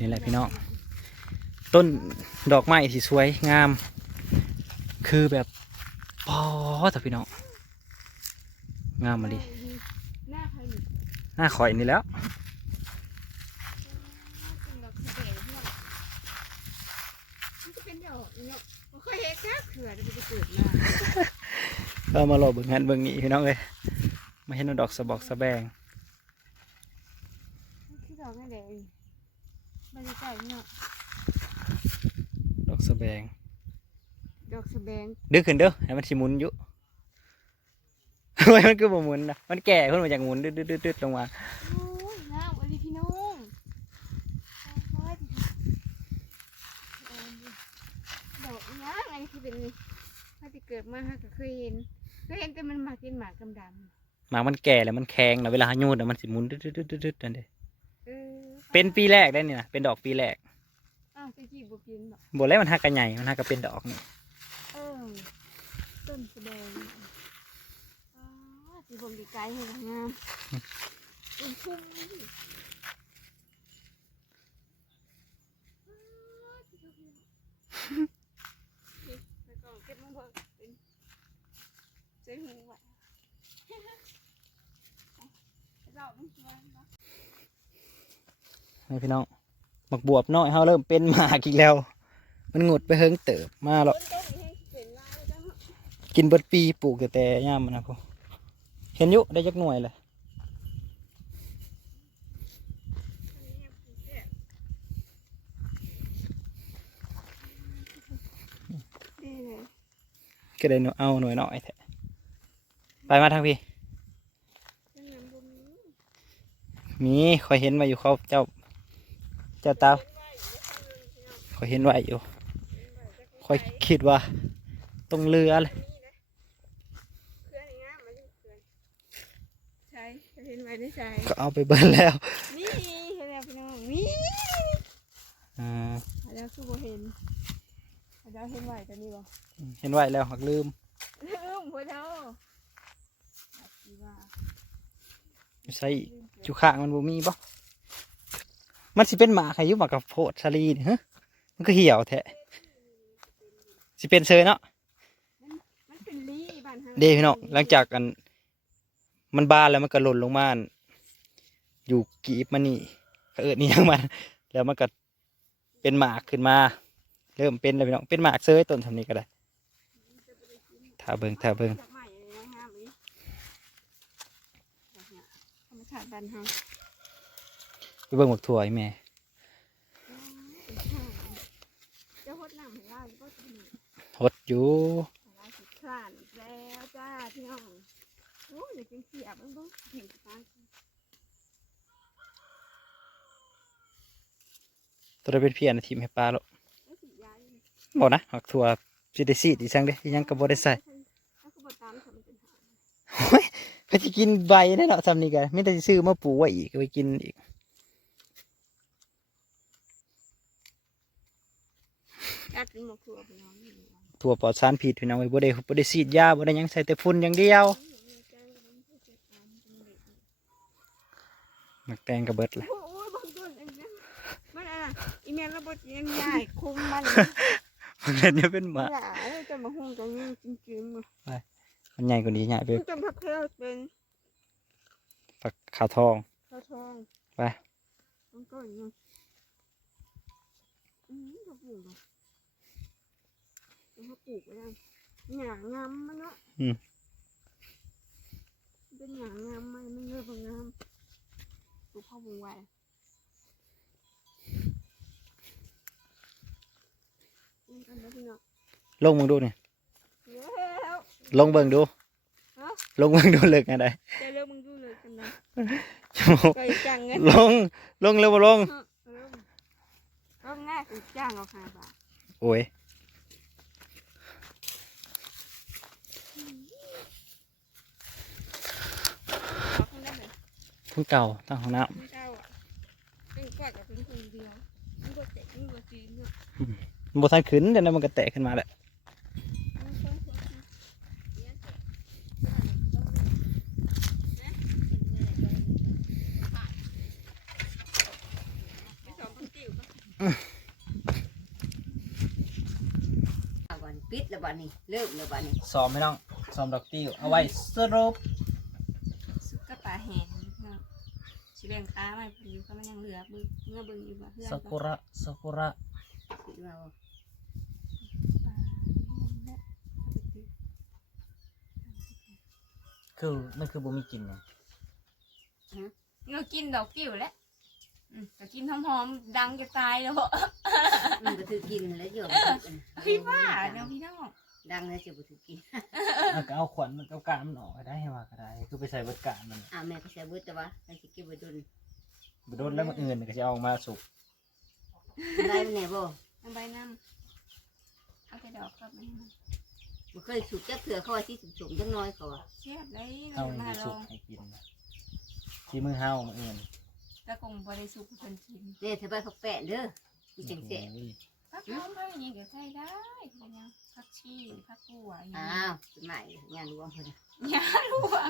นี่แหละพี่น้องต้นดอกไม้ที่สวยงาม คือแบบปอแต่พี่น้องงามมาดิหน้าใครหนิหน้าข่อยนี่แล้วเป็นดอกสะเดงเนาะมันจะเป็นดอกเนาะบ่เคยเห็นแค่เขื่อนจะไปเกิดมาเรามาหลบเบิ่งงานเบิ่งนี่พี่น้องเลยมาเห็นดอกสะบอกสะแบง มันคือดอกนั่นแหละ บรรยากาศเนาะดอกสะแบง ดอกสะแบงดึกขึ้นเด้อให้มันสิหมุนอยู่ทำไมมันคือบ่หมุนนะมันแก่ขึ้นมาจากหมุนดึดดึดดึดดึดลงมาโอ้ยน้ำอะไรพี่น้องโอ้ยดอกอีหยังอะไรที่เป็นนี่ถ้าที่เกิดมาฮะก็เคยเห็นเคยเห็นแต่มันมากินหมากกำดำหมากมันแก่แล้วมันแข็งแล้วเวลาโยนน่ะมันสิหมุนดึดดึดดึดดึดดึดนั่นเด้เออ เป็นปีแรกได้นี่นะเป็นดอกปีแรกอ้าวตะกี้บ่กินบ่บอกแล้วมันหักกันใหญ่มันหักกันเป็นดอกนี่เออต้นแสดงอ๋อสีผมดีไกลให้งามเป็นชุ่มไปก่อนเก็บมาเบิ่งเป็นใส่หูอะเราไม่ชวนเนี่พี่น้องหมักบวบน้อยเฮาเริ่มเป็นหมากอีกแล้ว มันงดไปเฮิงเติบมาหรอกกินเบิดปีปลูกแต่แต่ย่ามมันนะพวกเห็นยุได้จักหน่วยเลยเลยก็ได้หนูเอาหน่วยน้อยแท้ไปมาทางพี่ มีคอยเห็นมาอยู่เขาเจ้า เจ้าเตาคอยเห็นไว้อยู่คอยคิดว่าตรงเรือเลยเพื่อนงามมาดิเพื่อนใช่เห็นไว้ได้ใช่ก็เอาไปเบิร์แล้วนี่เห็นแล้วพี่น้องนี่อ่าแล้วคือบ่เห็นแล้วเห็นไว้ตัวนี้บ่เห็นไว้แล้วหักลืมลืมพ่อเท่าดีว่าใส่จุข้างมันบ่มีบ่ มันสิเป็นหมาใครยุบมากับโพดชาลีนี่ฮะมันก็เหี่ยวแท้สิเป็นเซยเนาะมันเป็นลี่บ้านเฮาเด้พี่น้องหลังจากกัน มันบานแล้วมันก็หล่นลงมาอยู่กีบมันนี่ก็เอิดนี่ยังมันแล้วมันก็เป็นหมากขึ้นมา เริ่มเป็นแล้วพี่น้องเป็นหมากเซยต้นทำนี้ก็ได้ถ้าเบิ่งถ้าเบิ่งดอกไม้เลยนะงามอีดอกเนี่ยธรรมชาติบ้านเฮา ไปเบิ่งหมกถั่วไอ้แม่เจ้าฮดน้ำให้ลายบ่สิมีหดอยู่ลายสิคลานอีกแล้วจ้าพี่น้องโอ้ยอยากกินเสียบมันบ่หิวตายตัวได้เป็นเพียนทีมให้ปลาแล้วแล้วสิยายบอกนะหมักถั่วสิได้ซีดอีสังเด้อีหยังก็บ่ได้ใส่แล้วก็บ่ตามทำมันเป็นหางโอ้ยเพิ่นสิกินใบแน่เนาะทำนี่ก็มีแต่สิซื้อมาปลูกไว้อีกไว้กินอีก กัดเป็นหมกถั่วไปน้องนี่ถั่วปลอดสารพิษพี่น้องไว้บ่ได้บ่ได้ซีดยาบ่ได้หยังใส่แต่ฝุ่นอย่างเดียวหมักแตงก็เบิดละโอ้ยบางต้นเองนะมันอะอีเมลระบบยังใหญ่คุ้มมันมันเล่นเนี่ยเป็นหมาหลายจะมาหุ้งตรงนี้จริงๆมันมันใหญ่กว่านี้ใหญ่ไปจะพักเที่ยวเป็นฝักขาวทองข้าวทองไปมันก็อย่างนี้อื มเขาปลูกเหรอเขาปลูกไว้ยังหยางงามมันเนาะอืม เป็นหยางงามมันมันเลือกงามปลูกข้าวบุงไว้นี่กันแล้วพี่เนาะลงมึงดูนี่แล้ว ลงเบิ่งดูฮะ ลงเบิ่งดูเลิกไงได้จะเริ่มมึงดูเลยกันนะชั่วโมงก็จังเงินลงลงเร็วบ่ลงก็ง่ายคือจ้างเอาห้าบาทโอ้ย เอาข้างได้เลย ทุ่งเก่าตั้งห้องน้ ไม่เก้าอะเป็นกอดกับเป็นคนเดียวมันก็เตะมันก็จีนเนาะำมันบ่ทันขึ้นแต่นั้นมันก็แตกขึ้นมาแหละมันก็คนเลี้ยงเตะไม่สองพันกิ่วก็อะวันปิดแล้ววันนี้เริ่มแล้ววันนี้ซ้อมพี่น้องซ้อมดอกติ้วเอาไว้สรุปสุกกระปลาแห้ง เนาะสิแบ่งค้ามาให้เพิ่นอยู่ก็มันยังเหลือเบิ่งเมื่อเบิ่งอยู่ว่าเพื่อนซากุระซากุระคิดว่าปลาเนี่ยคือมันคือบ่มีกลินไงเรากินดอกกิ้วแหล้วก็กินหอมๆดังจะตายแล้วเหรอมันก็ถือกินแล้วเยอะพี่ว่าเนาะพี่น้อง ดังแล้วจะบ่ถือกินเอาก็เอาขวัญมันเอากามันออกก็ได้ให้ว่าก็ได้คือไปใส่เบดกามันอ่าแม่ก็ใส่เบิดแต่ว่าเราสิเก็บไว้ดนบโดนแล้วมันอื่นก็จะเอามาสุกได้แน่บ่เอาใบน้ำเอาไปดอกครับมันบ่เคยสุกจักเถื่อเขาว่าสิสุกๆจังน้อยเขาว่าเสียบได้เอามาให้ลสุอกงให้กินนะที่มือเฮามันอื่นแต่คงบริสุทธิ์คนกินเนี่ยถ้าใบผักแป้นเด้อมีจังแซ่บโอ้ยพักน้ำพักอย่างนี้เดี๋ยวใส่ได้เป็นยัง พักชีพักกัวอย่างอ้านี้วเป็นใหม่งานรวมเพิ่นน่ะยาหลวง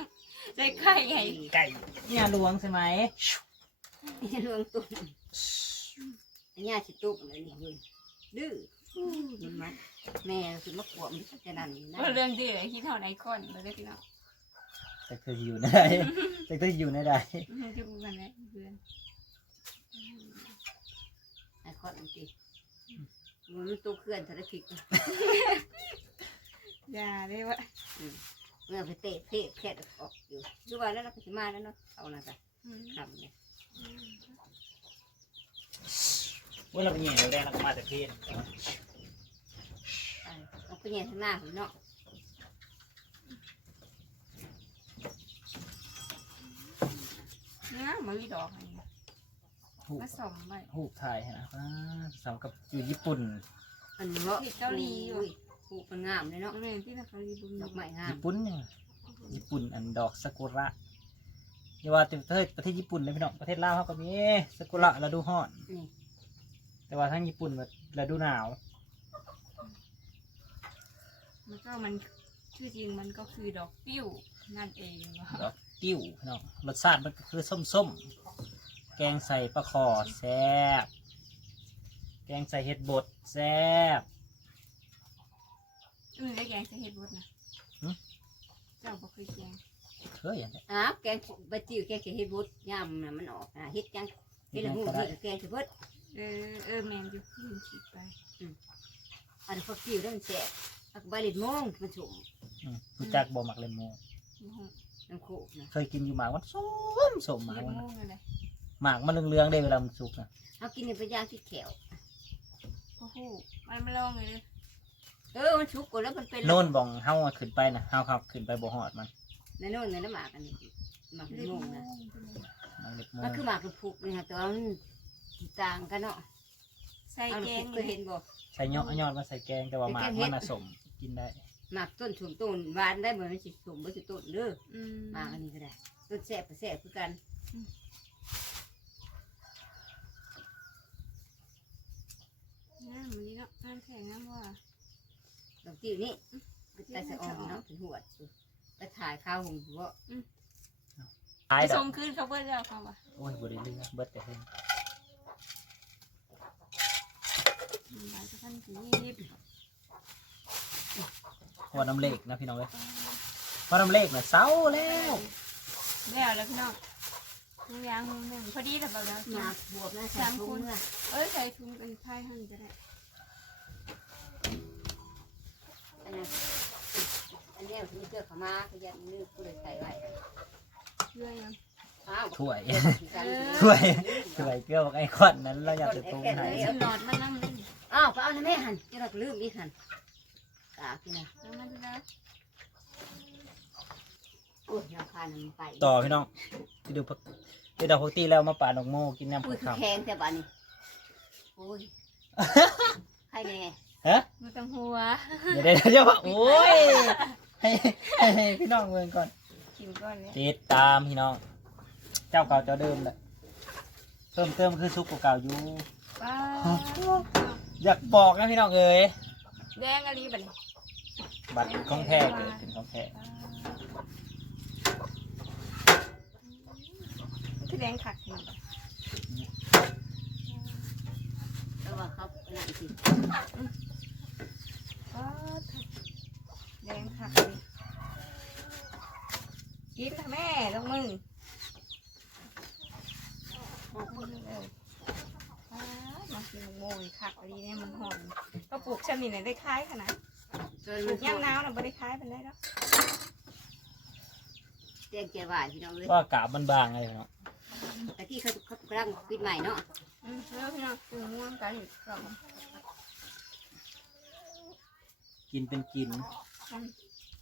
ใส่ไข่ไงไก่เนี่ยหลวงใช่ไหมนี่รวมตุ้มอันนี้สิตุ้มเลยนี่เว้ยดื้อมันมัดแม่คือมะขวบมันจะนั่นนี่นะเรื่องดื้อเลยคิดเท่าไหนคนเลยพี่น้องแต่เธออยู่ในใดแต่เธออยู่ในใดจะพูดกันเลยเพื่อนไอ้คอดมันสิ มันมันตู้เคลื่อนทะเลผิดอย่าได้ว่าเมื่อไปเตะเทะแค่ออกอยู่ดูว่าแล้วเราก็สิมาแล้วเนาะเอานะกันทำเนี่ยว่าเราเป็นยังไงแดงเราก็มาแต่เพศเอาไปแย่ทางหน้าผมเนาะเนื้อมันมีดอกอะไร หูมาสมไปหูถ่ายให้นะอ่าสำกับอยู่ญี่ปุ่น อันนี้เนาะผูกมันงามเลยเนาะเอาเลยที่เราเขาดีบุญดอกไม้งามญี่ปุ่นเนี่ยญี่ปุ่นอันดอกซากุระอย่าว่าแต่ประเทศประเทศญี่ปุ่นเลยพี่น้องประเทศลาวเขาก็มีซากุระฤดูร้อน นี่แต่ว่าทั้งญี่ปุ่นแบบฤดูหนาว มันก็มันชื่อจริงมันก็คือดอกปิ้วนั่นเองวะดอกติ้วพี่น้องรสชาติมันก็คือส้มๆ แกงใส่ปลาคอแซ่บแกงใส่เห็ดบดแซ่บอืมแล้วแกงจะเห็ดบดนะหึเจ้าบอกเคยแกงเฮ้ยอย่างนี้อ้าวแกงใบจิ้วแกงเฮ็ดบุตรยำน่ะมันออกอะเฮ็ดจังเฮ็ดละหูนี่แกงสิเบิดเออเออแมนอยู่ลืมฉีดไปอันนี้พวกจิ้วแล้วมันแซ่บอักใบเล็ดโมงมันสุ่มอืมรู้จักบ่หมักเลมโมยี่ห้อน้ำโคกนะเคยกินอยู่หมากมันส้มส้มหมากเล็บมันโม่งเลย หมากมันเหลืองๆได้เวลามันสุกนะเอากินในไปย่างที่แขวโอ้โหมันไม่ลองเลยเลยเออมันชุกกว่าแล้วมันเป็นโน่นบ่องเฮาอะขึ้นไปนะเฮาขับขึ้นไปบ่หอดมันในโน่นในน้ำหมากอันนี้หมากเล็เล็บดโม่โมงงนะหมากเล็บโมมันคือหมากกระพุกนี่ค่ะแต่ว่ามันต่างกันเนาะใส่เอาแกแกงงเลเคยยเห็นบ่ ใส่ยอดยอดมาใส่แกงแต่ว่าหมากมันน่ะสมกินได้หมากต้นถุงต้นหวานได้เหมือนมันสิสมบ่สิต้นเด้ออืมหมากอันนี้ก็ได้ต้นแซ่บก็แซ่บคือกันน้ำมันนี่เนาะน้ำแข็งน้ำว่า ดอ กจิ้วนี่แต่สะอ่อนเนาะเป็นหัวไปถ่ายข้าวหงหัวท้ายไปดอส่กงคืนเขาเบิ้ลแล้วเขาว่ะโอ้ยบริเลือกเบิดแต่เพิ่นอืมหลายท่านผีบพอน้ำเลขนะพี่น้องเอ้ยพอน้ำเลขน่ะเศร้าแล้วแล้วแล้วพี่น้องน้ำยางหนึ่งพอดีแต่แบบแล้วหมากบวบนะใส่ถุงเนื้อเอ้ยใส่ถุงเป็นไข่หั่นก็ได้ อันนี้ อันนี้มันเจอขามาขยันนึกกูเลยใส่ไว้เพื่อยังอ้าวถ้วยเออถ้วยถ้วยเกลือบอกไอ้ควันนั้นเราอยากจะตรงไหนสิหลอดมันน้ำเล่นอ้าวก็เอาในแม่หันจะรักลืมอีกหันกาพี่นะน้ำมันแล้วโอ้ยราคามันไปต่อพี่น้องที่ดูพักที่ดอกพักตีแล้วมาป่าดอกโมกินน้ำอุ้ผัยกคือคำแข็งแต่บ้านนี้โอ้ยใครแน่ฮะมันต้องหัวเดี๋ยวเดี๋ยวเดี๋ยวโอ้ย ให้ให้ให้พี่น้องเมืองก่อน กินก่อนเลยติดตามพี่น้อง เจ้าเก่าเจ้าเดิมแหละเพิ่มเติมคือซุปเก่าๆอยู่ป้าอยากบอกนะพี่น้องเอ๋ยแดงอะไรแบบนี้บัตรของแท้เกิดเป็นของแท้คือแดงขักเห็นปะสิก็ แดงคักเลยกินค่ะแม่ลงมือโอ้โหเลยอ้าวมากินโมยคักอันนี้เนี่ยมันหอมก็ปลูกชนิดไหนได้คล้ายขนาดจนปลูมันกย่างน้าวน่ะไม่ได้คล้ายเป็นไรแล้วแจ้งแกว่าพี่น้องเลยว่ากาบมันบางไงเนาะแต่ที่เขาเขากำลังปิดใหม่เนาะอืมแล้วพี่น้องกินม่วงกันอีกสองกินเป็นกินอืม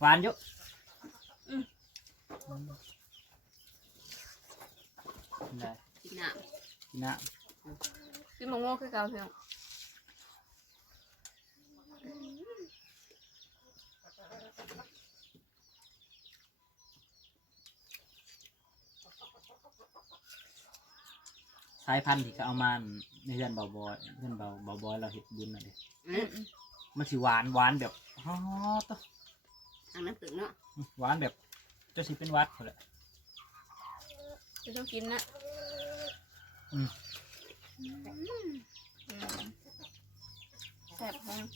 หวานเยอะอืมกินได้ปิดหน้ากินน้กินมะม่วงคือเก่าพี่น้องำสายพันธุ์ที่เขาเอามาในเพื่อนเบาบอยเพื่อนเบาเบาบอยเราเห็ดบุญน่ะเด้อืมมันสิหวานหวานแบบฮอตะทางนั้นตึกเนาะหวานแบบเจ้าสิเป็นหวัดเขาแหละจะต้องกินนะอืมอืมอืมแซ่บมาก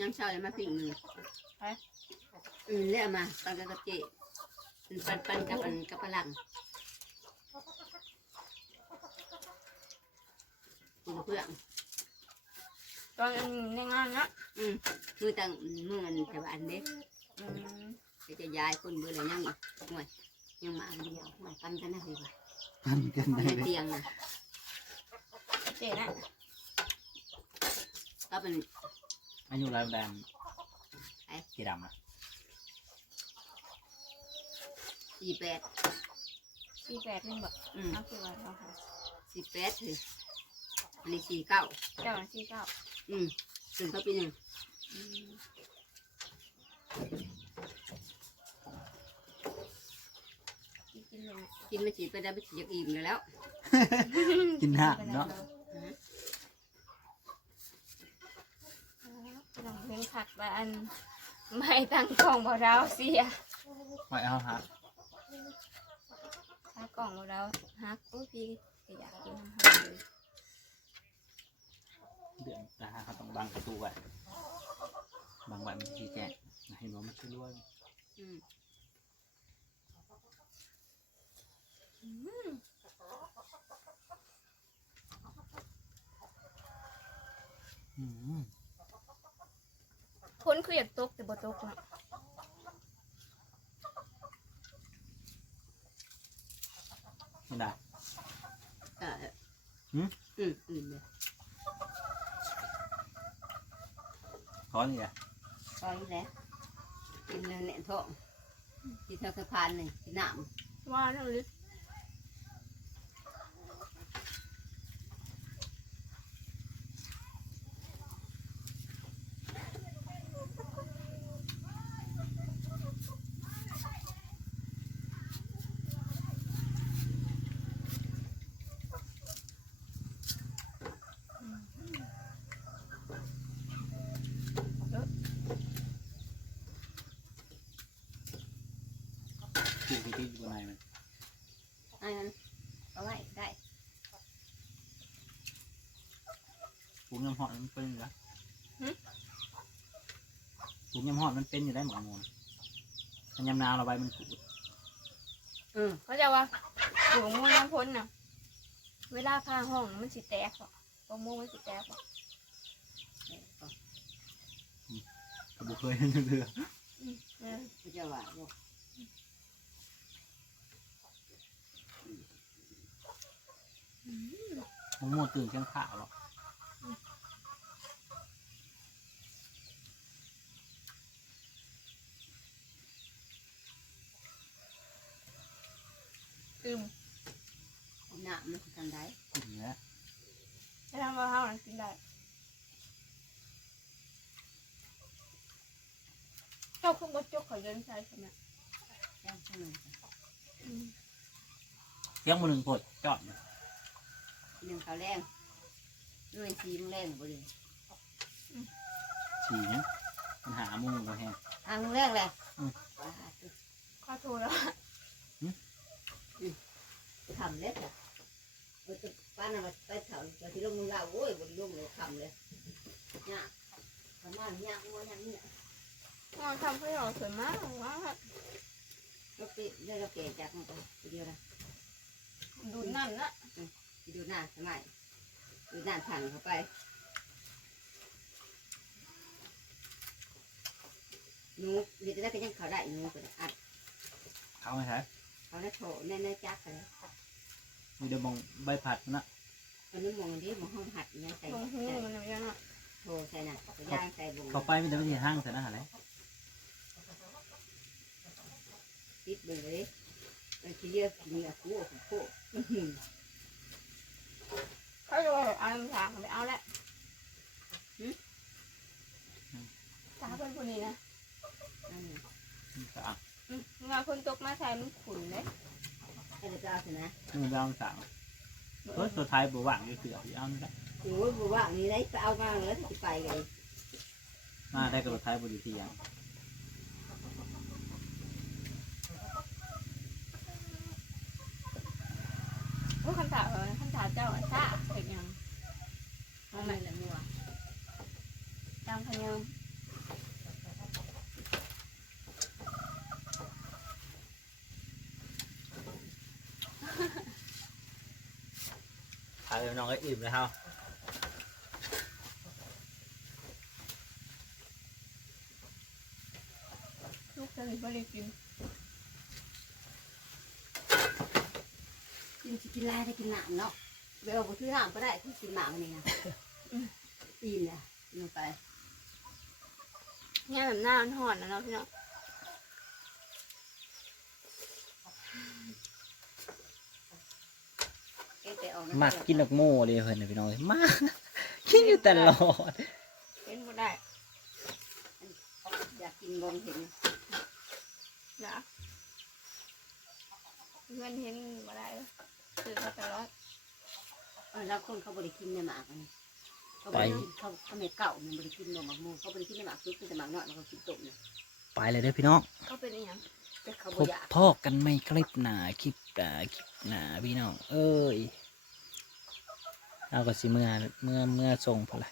ยังเช้าเลยมาพิงมือไปอืมเรียกมาปันกับกระเจปันปันปันกับปันกับปลาหลังกินกับเพื่อน ตอนในงานนะอืมมือตั้งมือมันแต่ว่าอันเด็กอืมจะจะย้ายคนเบอร์อะไรยังห่วยยังมาอันเดียวห่วยปันกันนะพี่ว่าพันกันได้ในเลยเตียงนะเจ๊นะก็เป็นอายุรายแดงไอ้กี่ดำนะสี่แปดสี่แปดนี่บอกอืมเอาคือว่าเราหาสี่แปดเลยอันนี้สี่เก้าเจ้าหน้าที่เก้า อืมถึงเขาปีหนึ่งอืมกินกินเลยกินไม่ฉีดไปได้ไม่ฉีดอยากอิ่มเลยแล้วกินห้าเนาะลองเพลงผักบานไม่ตั้งกล่องบ่เราเสียไว้เอาฮะถ้ากล่องบ่เราฮักอุ้ยพี่ก็อยากกินน้ำฮักเลย เดือนตาเขาต้องบังประตูไว้บังไว้มันชี้แจ้งให้บอกมันช่วยด้วยอืมอืมคนคืออยากตกแต่บ่ตกเนะไม่ได้เออหืมอืมอืมเนี่ย แหนท้องกินเท่าสะพานเลยกินน้ ว่าแล้วลึก ปลูก ที่อยู่ในมันำอันนั้นเอาไว้ได้ปลูกยำหอดมันเป็นอยู่แล้วปลูกยำหอดมันเป็นอยู่ได้หมดมูลถ้ายำนาวเราใบมันกูดเออเขาจะว่าอยู่ม่วงน้ำพ้นน่ะ เวลาพาห้องมันสิแตกบ่บ่ม่วงมันสิแตกบ่กระบุเคยเรืออืมเออเขาจะว่า บอกมะม่วงตื่นเชียงขาวหรอกอืมน้ำมันทำได้กินเนื้อจะทำว่าเฮาน่ะกินได้เจ้าคือบ่จกเขาเดินใส่ใช่ไหมย่างข้างหนึ่งอืมเลี้ยงมือหนึ่งปดจอดเนี่ย หนึ่งข้าวแรงด้วยซีมงแรงบ่เลยฉี่เนี่ยมันหามุงก็แห้งอ่างมึงแรงเลยอืม ขอโทษแล้วทำเล็ดอะเออจะป้าน่ะมาไปเถาจะที่ลงมือเราโอ้ยบนลงเลยคำเลยเนี่ยประมาณเนี่ยงัวอย่างนี้อ๋อทำให้เราสวยมากว้าวเราไปได้เราเก่จากมันไปเดียวนะดูนั่นนะไป ดูหน้าสมัยดูหน้าผ่านเข้าไป หนูเดี๋ยวจะได้ก็ยังเขาได้หนูก็ได้อัดเอาไหมครับเขาได้โถแน่แน่จักเลยมีเดี๋ยวมองใบผัดนะตอนนี้มองดิมองห้องหัดเนี่ยใส่ลงหูมันอะไรเนาะโถใส่น่ะไปย่างใส่บุงเขาไปไม่ได้ไม่ใช่ห้างแต่นะอะไรติดเบิ่งเลยมันขี้เยอะขี้เหนียวคู่ของคู่อื้อหือ เขาจะว่าเอาน้ำชาไปเอาแหละชาเพื่อนคนนี้นะนั่นน่ะอืมงานคนตกมาใส่มันขุ่นเลยให้เราจะเอาสินะมึงไปเอาสาวเฮ้ยตัวไทยบว่างอยู่เสือพี่เอานี่แหละโอ้ยบอกว่านี่ได้ไปเอามาเลยจะไปกันมาได้กับตัวไทยบอยู่ที่ยัง ว่าคำถาม เลยคำถามเจ้าอะซ่าเป็นยังห้องมันละมัวตามพยังถ่ายไปน้องก็อิ่มเลยครับลูกจะไม่ได้กินกินสิกินลายได้กินหนามเนาะ เดี๋ยวเอาซื้อหนามก็ได้ที่กินหนามนี่นะอิ่มเนี่ยลงไปงานแบบหน้ามันห่อนนะเนาะพี่เนาะแกแต่ออกมากกินดอกโม่เลยเพื่อนพี่น้องมากกินอยู่ตลอดเป็นบ่ได้อยากกินงงเห็นนะเพื่อนเห็นบ่ได้เลยตื่นมาตลอด เออแล้วคนเขาบริกินในหมากนี่เขาบริกินเขาเขาไม่เก่ามันบริกินนมหมากมูเขาบริกินในหมากซุปกินแต่หมากน้อยแล้วเขากินตุ่มเนี่ยไปเลยเด้อพี่น้องก็เป็นอหย่างแต่เขาพบ่บอยากพ่อกันไม่คลิปหนาคลิปหนาคลิปหนาพี่น้อง เอ้ยเอาก็สิเมื่อเมื่อเมื่อส่งพอละ